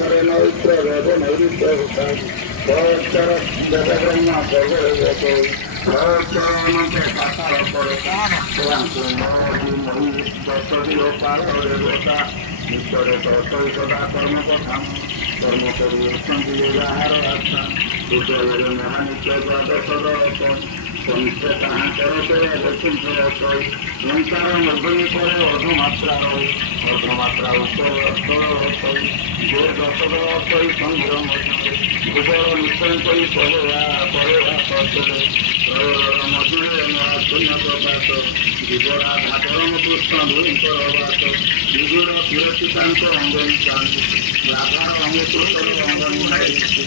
Hare Maitra Veda Maitra Vata Bhattara Veda Brahma Bhagavad Vata Bhattara Nante Katara Parata Srantu Mahadi Mahi Bhattari Opala Vata Nittare Tattai Sada Karma Patham Karma Kari Santi Yogahara Artha Uddhavara Mahanitya Jada Sada Samitra Tahankara Lakshmi Prayasai Lankara Nabhani Pare Ardhamatra Rai Ardhamatra Uttara যে দশরথই সংগ্রাম ভূগোল নিশ্চয় পরেয়া পরেয়া সচরে মধুরে শূন্য প্রকাশ জীবরা ধাতরম কৃষ্ণ ভূমিকর বাস বিগুর ফিরতিকান্ত অঙ্গনী চান্দি রাধার অঙ্গপুত্র অঙ্গনী হারিছি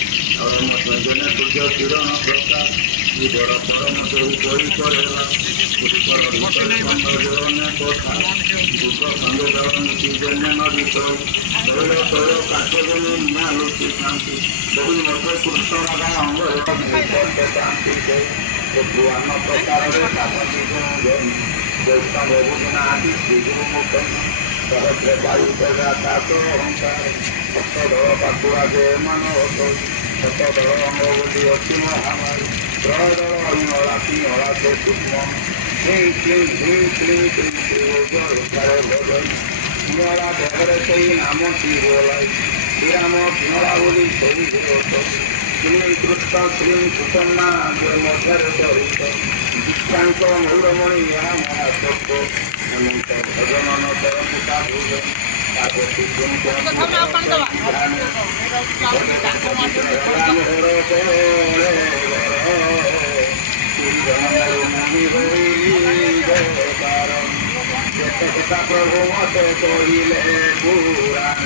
জনে সূর্য কিরণ প্রকাশ জীবর পরম পরি করেলা পুষ্কর ভিতরে কথা যুগ সঙ্গে জল নীতি জন্য নদী তৈল তৈল কাঠজমি নিয়া লুচি শান্তি বহু মধ্যে কৃষ্ণ রাধা অঙ্গ শান্তি ভুয়ান প্রকারে সাধী বৈষ্ণব বহুদিন আদি শ্রীগুরু মুখ সহস্র বায়ু প্রজাত অহংকার সপ্তধর পাকুয়া যে মানব শতধর অঙ্গ বলি অতি মহামারী ত্রয়দল অলা সিংহলা সে সূক্ষ্ম ক্লিং ক্লিং ক্লিং ক্লিং ক্লিং শ্রীকারে ভজন সিংহলা দেহরে সেই নাম শ্রী বলাই শ্রীরাম সিংহলা বলি সেই শ্রী কৃষ্ণ শ্রী সুষন্না ମଧ୍ୟରେ ଚରିତ ଦୀକ୍ଷାଙ୍କ ମୌରମଣି ଏହା ମହାସତ୍ୟ ଅନନ୍ତ ଭଜନନ ତରପୁତା ଭୁଜ କାଗତି ପ୍ରଭୁ ମତେ କହିଲେ ପୁରାଣ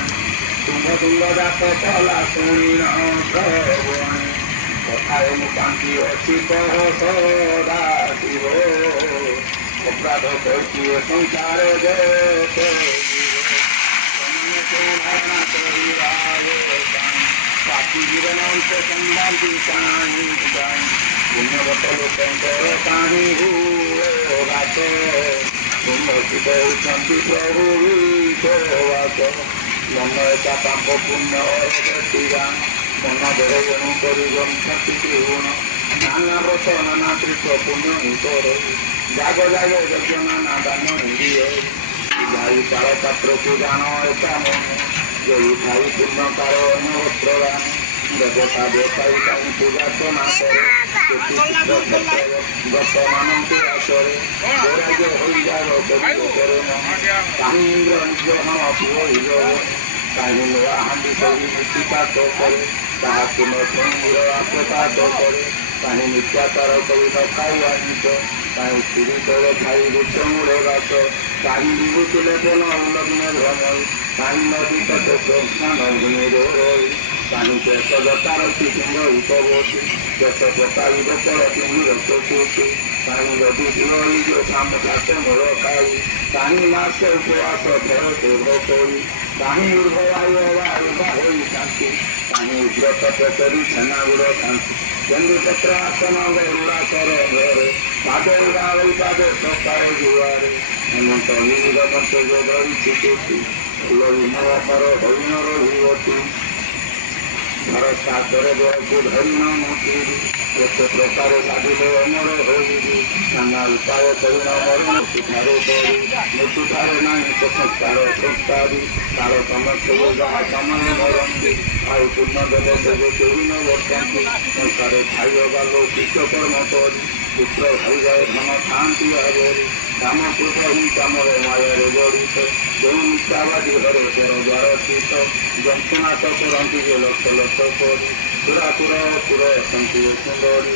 ତୁମ ତୁଙ୍ଗ ଜାତ କଲା ଶୁଣିଣ ଶ୍ରବଣେ କଥାରେ ମୁଁ କାନ୍ତି ଅଛି କହ ସଦା ଶିବ ଅପରାଧ କରିଛି ସଂସାର ଧାରଣା କରିବା ପାପି ଜୀବନ ଅନ୍ତ ସମ୍ଭାନ୍ତି କାହିଁ ଯାଇ ପୁଣ୍ୟବତ ଲୋକଙ୍କର କାହିଁ ହୁଏ ଘାତ ଉନ୍ନତି ଦେଉଛନ୍ତି ପ୍ରଭୁ ବିଶ୍ୱବାସ ମନ ଏକା ପାପ ପୁଣ୍ୟ ବ୍ୟକ୍ତିଗା ମନ ଦେହ ଜଣୁ କରି ଗନ୍ତି ଗୁଣ ନାନା ବ୍ରତ ନାନା ତ୍ରିକ ପୁଣ୍ୟ କର ଜାଗ ଜାଗ ଯଜ୍ଞ ନାନା ଦାନ ଦିଏ ଯାଇ କାଳ ପାତ୍ରକୁ ଜାଣ ଏକା ମନ ଯୋଉ ଥାଇ ପୂର୍ଣ୍ଣ କାଳ ଅନ୍ୟବସ୍ତ୍ର ଦାନ ଦେବତା ଦେଶାଇ ପାଇଁ ପୂଜାର୍ଚ୍ଚନା କରେ ବର୍ତ୍ତମାନଙ୍କୁ ଆସରେ ବୈରାଗ୍ୟ ହୋଇଯାବ କରେ କାହିଁ ଇନ୍ଦ୍ର ନିଜ ହଁ ପୁଅ ହିଜବ କାହିଁ ନୂଆ ହାଣ୍ଡି କରି ନୀତିପାତ କରେ ତାହାକୁ ନ ଶୁଣିର ଆପପାତ କରେ କାହିଁ ନିତ୍ୟାଚାର କରି ନ ଖାଇବା ନିଜ କାହିଁ ସ୍ତ୍ରୀ ତଳ ଖାଇ ବୃକ୍ଷ ମୂଳ ଗାଛ କାହିଁ ବିଭୂତିଲେ ବନ ଉଲ୍ଲଗ୍ନ ଭ୍ରମଇ କାହିଁ ନଦୀ ତଟ ସ୍ନାନ ଭୂମିର ରହି କାହିଁ କେଶ ଜତାର କିମ୍ବ ଉପବତୀ କେଶ ପକାଇ ଗୋପର କିମ୍ବ ଚକୁତି କାହିଁ ନଦୀ ଦିନଇ ଯୋ କାମ ଚାଷ ମୋର ଖାଇ କାହିଁ ମାସ ଉପବାସ ଘର ଦେହ କରି କାହିଁ ଉର୍ଭବାୟୁ ଅବା ହୋଇ ଶାନ୍ତି କାହିଁ ଉଗ୍ରତ ପେଟରୁ ଛେନାଗୁଡ଼ ଖାନ୍ତି କେନ୍ଦୁପତ୍ର ଆସନ ଗରୁଡ଼ାସର ଘରେ ପାଦ ଉଡ଼ାଇ ପାଦ ସକାଳ ଯୁଆରେ ହେମନ୍ତ ନିର ମତ ଯୋଗରିଛି କେତି ଫୁଲ ବିମଳର ହରିଣ ରହିବତି ଘର ସାତରେ ଦେହକୁ ଧରିଣ ମୁକିରି କେତେ ପ୍ରକାର ସାଧିଲେ ଅମର ହୋଇବି ନାନା ଉପାୟ କରିଣ ମରଣ ସୁଧାର କରି ମୃତ୍ୟୁଧାର ନାହିଁ ତ ସଂସ୍କାର ସଂସ୍କାରୀ ତାର ସମସ୍ତେ ଯାହା ସମାନ ମରନ୍ତି ଆଉ ପୂର୍ଣ୍ଣ ଦେବ ଦେବ କେହି ନ ବର୍ତ୍ତନ୍ତି ସଂସାରେ ଖାଇବା ବାଲୋ କୀଟ କର୍ମ କରି ପୁତ୍ର ଭାଇଯାଏ ଧନ ଥାଆନ୍ତି ଆଗରେ କାମ କୃତ ହିଁ କାମର ମାୟାରେ ଜଡ଼ିତ ଯେଉଁ ମିଥ୍ୟାବାଦୀ ଘରେ ସ୍ୱରଦ୍ୱାର ସ୍ଥିତ ଯନ୍ତ୍ରଣା ତ କରନ୍ତି ଯେ ଲକ୍ଷ ଲକ୍ଷ କରି ପୁରା ପୁର ପୁର ଅଛନ୍ତି ସୁନ୍ଦରୀ